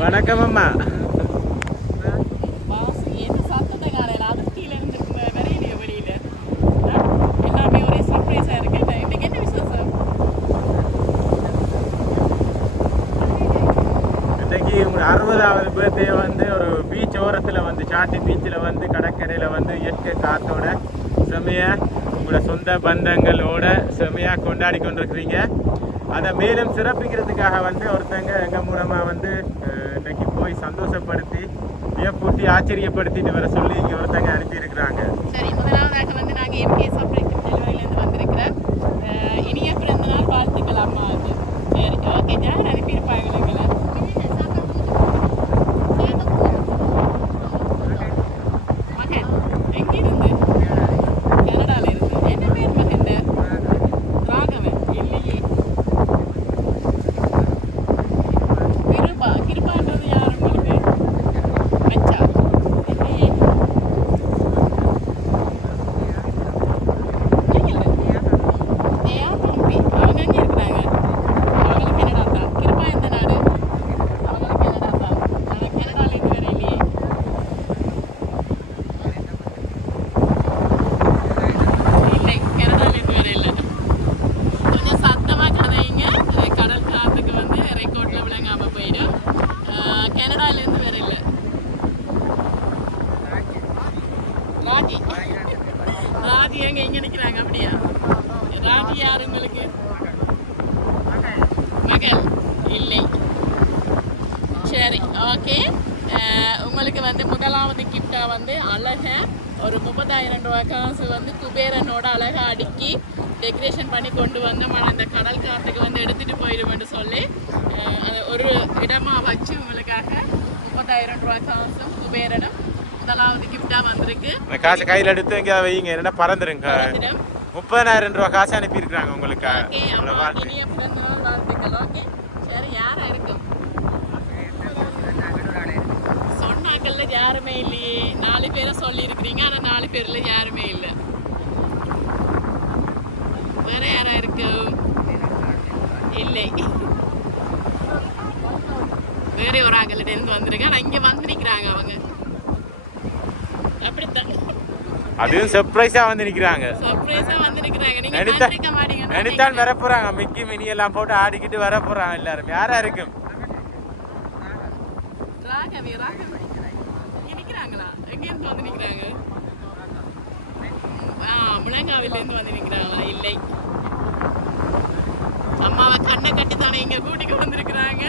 வணக்கம் அம்மா. இன்னைக்கு 60வது பர்த்டே வந்து ஒரு பீச் ஓரத்தில் வந்து சாட்டி பீச்சில் வந்து கடற்கரையில் வந்து இயற்கை காத்தோட செம்மையாக உங்களோட சொந்த பந்தங்களோட செம்மையாக கொண்டாடி கொண்டிருக்கிறீங்க. அதை மேலும் சிறப்பிக்கிறதுக்காக வந்து ஒருத்தங்க எங்கள் மூலமாக வந்து இன்னைக்கு போய் சந்தோஷப்படுத்தி வியப்பூட்டி ஆச்சரியப்படுத்திட்டு வர சொல்லி இங்கே ஒருத்தங்க அனுப்பியிருக்கிறாங்க. சரி, முதலாவதாக வந்து நாங்கள் எம்கே சப்ரைட் டெலிவரியிலேருந்து வந்திருக்கிறோம். இனிய பிறந்த நாள் வாழ்த்துக்கள் அம்மாவுக்கு. சரி, ஓகே. யார் அனுப்பியிருப்பாங்க எங்களை? மகன் எங்கிருந்து? கனடால இருந்து. என்ன பேர் மகன்? ராகவன் இல்லையே. கிருபா. கிருபான்றது யார் உங்களுக்கு? மச்சா இல்லையே. ராஜி எங்க இங்க நிக்கிறாங்க? அப்படியா? ராஜி யாரு உங்களுக்கு? மகள் இல்லை. சரி, ஓகே. உங்களுக்கு வந்து முதலாவது கிஃப்டா வந்து அழக ஒரு 30,000 ரூபாய் காசு வந்து குபேரனோட அழகா அடுக்கி டெக்கரேஷன் பண்ணி கொண்டு வந்து இந்த கடல் காற்றுக்கு வந்து எடுத்துட்டு போயிடுவேன்னு சொல்லி ஒரு இடமா வச்சு உங்களுக்காக 30,000 ரூபாய் காசும் குபேரனும் முதலாவது கிஃப்டா வந்திருக்கு. காசு கையில் எடுத்து எங்கே வைங்க, என்ன பறந்துருங்க. 30,000 ரூபாய் காசு அனுப்பியிருக்கிறாங்க உங்களுக்கு. இனிய பிறந்த நாள் வாழ்த்துக்கள். ஓகே, சரி. யாரா இருக்கும்? சொன்னாக்கள்ல யாருமே இல்லையே. 4 பேரை சொல்லி இருக்கிறீங்க, ஆனா 4 பேர்ல யாருமே இல்லை. வேற யாரா இருக்கும்? இல்லை. வேற ஒரு ஆகலிட்ட இருந்து வந்திருக்க, ஆனா இங்க வந்து நிக்கிறாங்க அவங்க. அப்படித்தான். அதுவும் சர்ப்ரைஸா வந்து நிக்கிறாங்க. சர்ப்ரைஸா வந்து நிக்கிறாங்க. நீங்க வந்திருக்க மாட்டீங்க. நினைத்தான் வர போறாங்க. மிக்கி மினி எல்லாம் போட்டு ஆடிக்கிட்டு வர போறாங்க எல்லாரும். யாரா இருக்கும்? ராகவி. ராகவி இங்க நிக்கிறாங்களா? எங்க இருந்து வந்து நிக்கிறாங்க? முழங்காவில இருந்து வந்து நிக்கிறாங்களா? இல்லை. அம்மாவை கண்ணை கட்டி தானே இங்க கூட்டிக்கு வந்திருக்கிறாங்க.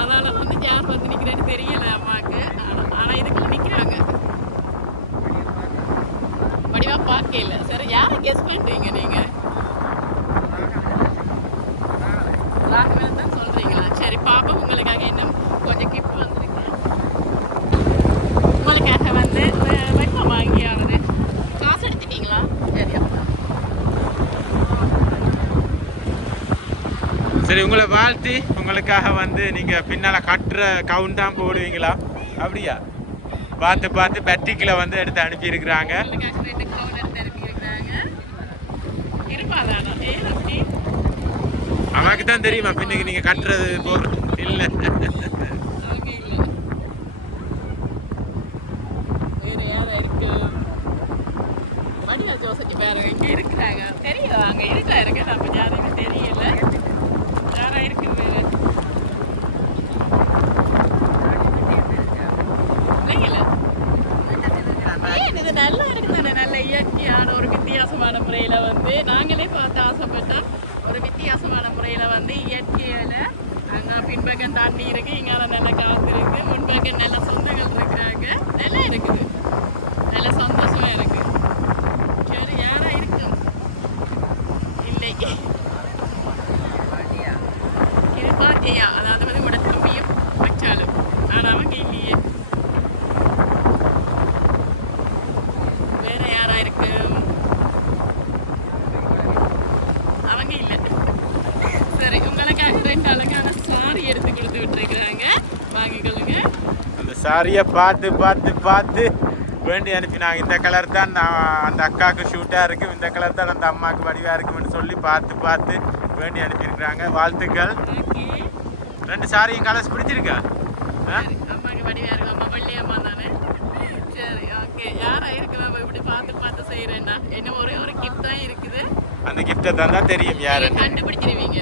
அதனால வந்து யார் வந்து நிக்கிறேன்னு தெரியல அம்மாவுக்கு. ஆனா இதுக்குள்ள நிக்கிறாங்க. வடிவா பார்க்கல. சரி, யாரை கெஸ் பண்றீங்க நீங்க? ராகவன் தான் சொல்றீங்களா? சரி, பாப்பா உங்களுக்காக இன்னும் கொஞ்சம் கிஃப்ட் வந்திருக்கு. உங்களுக்காக வந்து வைப்பா வாங்கியானது. காசு எடுத்துட்டீங்களா? சரியா? சரி, உங்களை வாழ்த்தி உங்களுக்காக வந்து நீங்க பின்னால கட்டுற கவுண்ட் தான் போடுவீங்களா? அப்படியா? பார்த்து பார்த்து பெட்டிக்கில் வந்து எடுத்து அனுப்பியிருக்கிறாங்க. அவனுக்கு தான் தெரியுமா பின்னுக்கு நீங்க கட்டுறது போடுறது இல்லை. ஜோசட்டி பேர இங்க இருக்கிறாங்க. தெரியல, அங்க இருக்க நம்ம யாருமே தெரியல. யாரா இருக்கு? இது நல்லா இருக்கு தானே. நல்ல இயற்கையான ஒரு வித்தியாசமான முறையில வந்து நாங்களே பார்த்து ஆசைப்பட்டோம். ஒரு வித்தியாசமான முறையில வந்து இயற்கையில அங்க பின்பக்கம் தாண்டி இருக்கு. இங்க நல்ல காத்து இருக்கு. முன்பக்கம் நல்ல சொந்தங்கள் இருக்கிறாங்க. நல்லா இருக்குது. நல்ல சந்தோஷமா இருக்கு. சரி, யாரா இருக்கு? இல்லை. கிருபாஜயா, அதாவது வந்து உங்களோட தம்பியும் வச்சாலும். ஆனா அவங்க இல்லையே. வேற யாரா இருக்கு? அவங்க இல்லை. சரி, உங்களுக்காக 2 அழகான சாரி எடுத்து கொடுத்து விட்டுருக்குறாங்க. வாங்கிக்கொள்ளுங்க. அந்த சாரியை பார்த்து பார்த்து பார்த்து வேண்டி அனுப்பினாங்க. இந்த கலர் தான் அந்த அக்காவுக்கு ஷூட்டாக இருக்கும், இந்த கலர் தான் அந்த அம்மாவுக்கு வடிவாக இருக்கும்னு சொல்லி பார்த்து பார்த்து வேண்டி அனுப்பியிருக்கிறாங்க. வாழ்த்துக்கள். ரெண்டு சாரியும் கலர்ஸ் பிடிச்சிருக்கா? அம்மாக்கு வடிவா இருக்கு. அம்மா வள்ளியம்மா தானே. சரி ஓகே. யாரா இருக்கு நம்ம இப்படி பார்த்து செய்யறேன்னா என்ன ஒரே ஒரு கிஃப்ட் தான் இருக்குது. அந்த கிஃப்ட்டை தந்தா தெரியும் யாரு கண்டுபிடிச்சிருவீங்க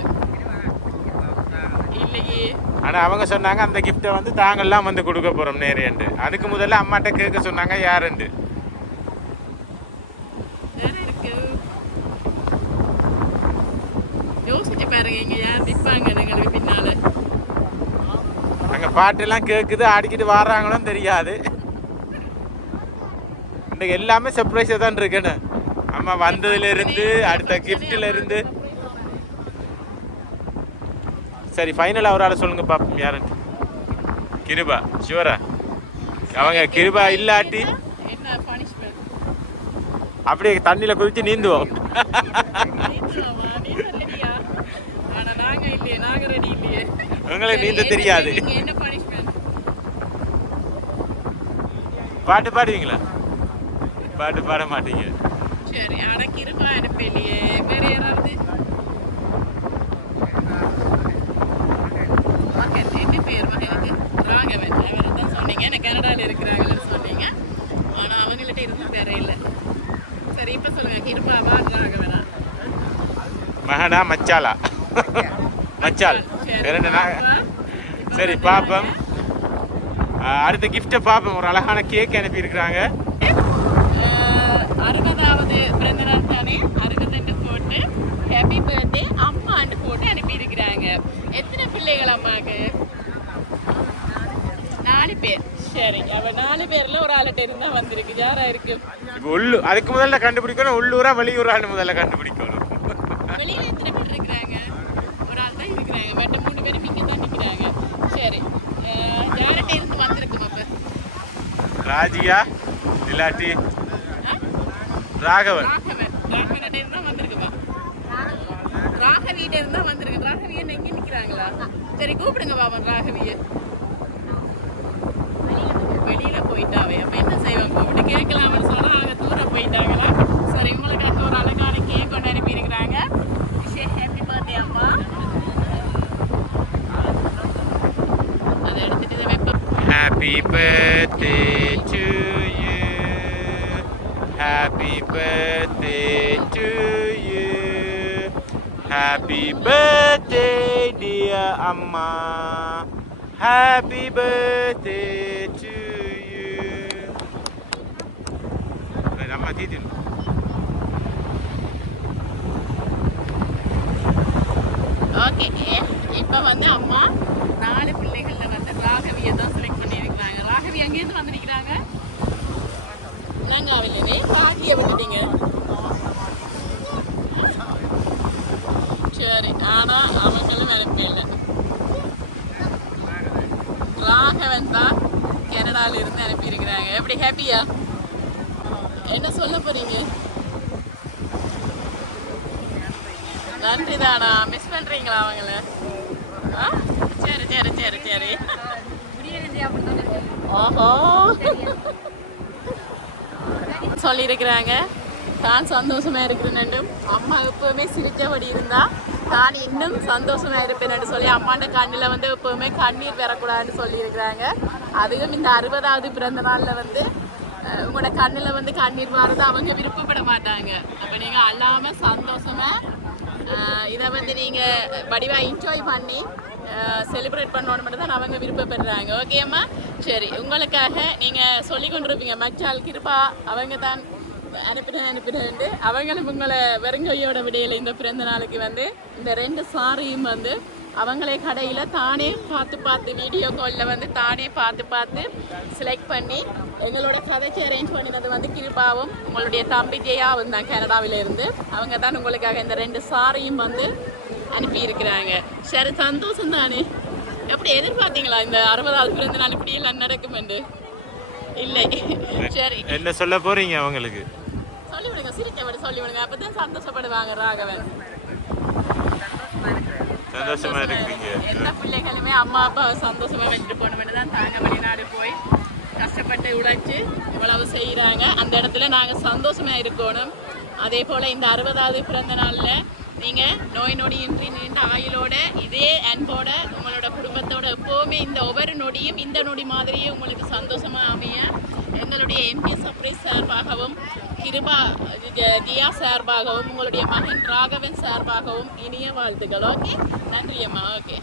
இல்லையே. ஆனா அவங்க சொன்னாங்க அந்த கிஃப்ட்டை வந்து தாங்கெல்லாம் வந்து கொடுக்க போறோம் நேரேண்டு. அதுக்கு முதல்ல அம்மாட்ட கேட்க சொன்னாங்க யாருண்டு. யோசிச்சு பாருங்க இங்க யார் நிற்பாங்க எங்களுக்கு பின்னால. அங்க பாட்டெல்லாம் கேட்குது, ஆடிக்கிட்டு வர்றாங்களும் தெரியாது. இந்த எல்லாமே சர்ப்ரைஸாக தான் இருக்குன்னு அம்மா வந்ததுல இருந்து அடுத்த கிஃப்ட்ல இருந்து. சரி ஃபைனலாக ஒரு ஆளை சொல்லுங்க பாப்போம் யாருன்னு. கிருபா ஷுவரா? அவங்க கிருபா இல்லாட்டி அப்படியே தண்ணியில குதிச்சு நீந்துவோம். உங்களுக்கு நீந்த தெரியாது. பாட்டு பாடுவீங்களா? பாட்டு பாட மாட்டீங்க. சரி ஆனா கிருபா அனுப்பலையே. வேற யாராவது என்ன பேர் மகனுக்கு? ராகவன். அவரை தான் சொன்னீங்க. எனக்கு கனடாவில் இருக்கிறாங்கன்னு சொன்னீங்க. ஆனா அவங்கள்ட்ட இருந்து வேற இல்லை. சரி இப்ப சொல்லுங்க கிருபாவா ராகவனா? மகனா மச்சாலா? மச்சால் ரெண்டுனா. சரி பாப்போம். அடுத்த கிஃப்டை பார்ப்போம். ஒரு அழகான கேக் அனுப்பி இருக்கிறாங்க. 60வது பிறந்தநாள் தானே. 62 போட்டு ஹாப்பி பர்த்டே அம்மான்னு போட்டு அனுப்பி இருக்கிறாங்க. எத்தனை பிள்ளைகள் அம்மாவுக்கு? 4 பேர். சரி அவ 4 பேர்ல ஒரு ஆளுட்ட இருந்தா வந்திருக்கு. யாரா இருக்கு? அதுக்கு முதல்ல கண்டுபிடிக்கணும். உள்ளூரா வெளியூரான்னு முதல்ல கண்டுபிடிக்கணும். வெளியில எத்தனை பேர் இருக்கிறாங்க? ஒரு ஆள் தான் இருக்கிறாங்க. மற்ற 3 பேரும் இங்க தான் நிற்கிறாங்க. சரி யார்கிட்ட இருந்து வந்திருக்கும் அப்ப? ராஜியா இல்லாட்டி ராகவன். ராகவன்கிட்ட இருந்தா வந்திருக்குமா? ராகவியிட்ட இருந்தா வந்திருக்கு. ராகவிய எங்க நிக்கிறாங்களா? சரி கூப்பிடுங்க பாபா ராகவிய. வெளியில போயிட்டாவே. அப்ப என்ன செய்வாங்க? கூப்பிட்டு கேட்கலாம்னு சொன்னா அவங்க தூரம் போயிட்டாங்களா? சரி உங்களுக்காக ஒரு அழகான கேக் கொண்டு அனுப்பி இருக்கிறாங்க. ஹாப்பி பர்த்டே அம்மா. அதை எடுத்துட்டு வைப்போம். Happy birthday to you. Happy birthday to you. Happy birthday dear Amma. Happy birthday to you. Amma titin. Okay இப்போ வந்து அம்மா 4 பிள்ளைகள்ல வந்து ராகவியை தான் செலக்ட் பண்ணியிருக்கிறாங்க. ராகவி அங்கேருந்து வந்திருக்கிறாங்க. நாங்காவிலே பாட்டியை விட்டுட்டீங்க. சரி ஆனா அவங்களும் அனுப்பல. ராகவன் தான் கனடால இருந்து அனுப்பியிருக்கிறாங்க. எப்படி ஹாப்பியா? என்ன சொல்ல போறீங்க? நன்றி தானா? மிஸ் பண்றீங்களா அவங்கள? சரி சரி சரி சரி. ஓஹோ சொல்லியிருக்கிறாங்க. தான் சந்தோஷமா இருக்கிறேன்னு. அம்மா எப்பவுமே சிரிச்சபடி இருந்தா தான் இன்னும் சந்தோஷமா இருப்பேன்னு சொல்லி அம்மாண்ட கண்ணில் வந்து எப்பவுமே கண்ணீர் பெறக்கூடாதுன்னு சொல்லியிருக்கிறாங்க. அதுவும் இந்த 60வது பிறந்த நாளில் வந்து உங்களோட கண்ணில் வந்து கண்ணீர் வர்றது அவங்க விருப்பப்பட மாட்டாங்க. அப்போ நீங்கள் அல்லாமல் சந்தோஷமா இதை வந்து நீங்கள் வடிவாக என்ஜாய் பண்ணி செலிப்ரேட் பண்ணணும் மட்டும் தான் அவங்க விருப்பப்படுறாங்க. ஓகேம்மா? சரி உங்களுக்காக நீங்கள் சொல்லி கொண்டிருப்பீங்க மச்சால் கிருபா அவங்க தான் அனுப்பினேன்ட்டு. அவங்களும் உங்களை வெறுங்கையோட விடையில் இந்த பிறந்த நாளுக்கு வந்து இந்த 2 சாரியும் வந்து அவங்களே கடையில் தானே பார்த்து வீடியோ காலில் வந்து தானே பார்த்து செலக்ட் பண்ணி எங்களோட கதைக்கு அரேஞ்ச் பண்ணினது வந்து கிருபாவும் உங்களுடைய தம்பி ஜெயாவும் தான் கனடாவிலேருந்து. அவங்க தான் உங்களுக்காக இந்த 2 சாரியும் வந்து அனுப்பியிருக்கிறாங்க. சரி சந்தோஷம் தானே? எப்படி எதிர்பார்த்தீங்களா இந்த 60வது பிறந்த நாள் இப்படி எல்லாம் நடக்குமெண்டு? இல்லை. சரி என்ன சொல்ல போறீங்க அவங்களுக்கு? சொல்லிவிடுங்க, சிரிக்க விட சொல்லிவிடுங்க. அப்பதான் சந்தோஷப்படுவாங்க ராகவன். சந்தோஷமா இருக்கீங்க. எல்லா பிள்ளைகளுமே அம்மா அப்பா சந்தோஷமா வச்சுட்டு போகணும்னு தான் தாங்க வெளிநாடு போய் கஷ்டப்பட்டு உழைச்சு இவ்வளவு செய்கிறாங்க. அந்த இடத்துல நாங்கள் சந்தோஷமா இருக்கணும். அதே போல் இந்த 60வது பிறந்த நாளில் நீங்கள் நோய் நொடியின்றி நீண்ட ஆயுளோட இதே அன்போட உங்களோட குடும்பத்தை எப்போவுமே இந்த ஒவ்வொரு நொடியும் இந்த நொடி மாதிரியே உங்களுக்கு சந்தோஷமாக அமைய எங்களுடைய எம்பி சப்ரைஸ் சார்பாகவும் கிருபா தியா சார்பாகவும் உங்களுடைய மகன் ராகவன் சார்பாகவும் இனிய வாழ்த்துக்கள். ஓகே, நன்றி அம்மா. ஓகே.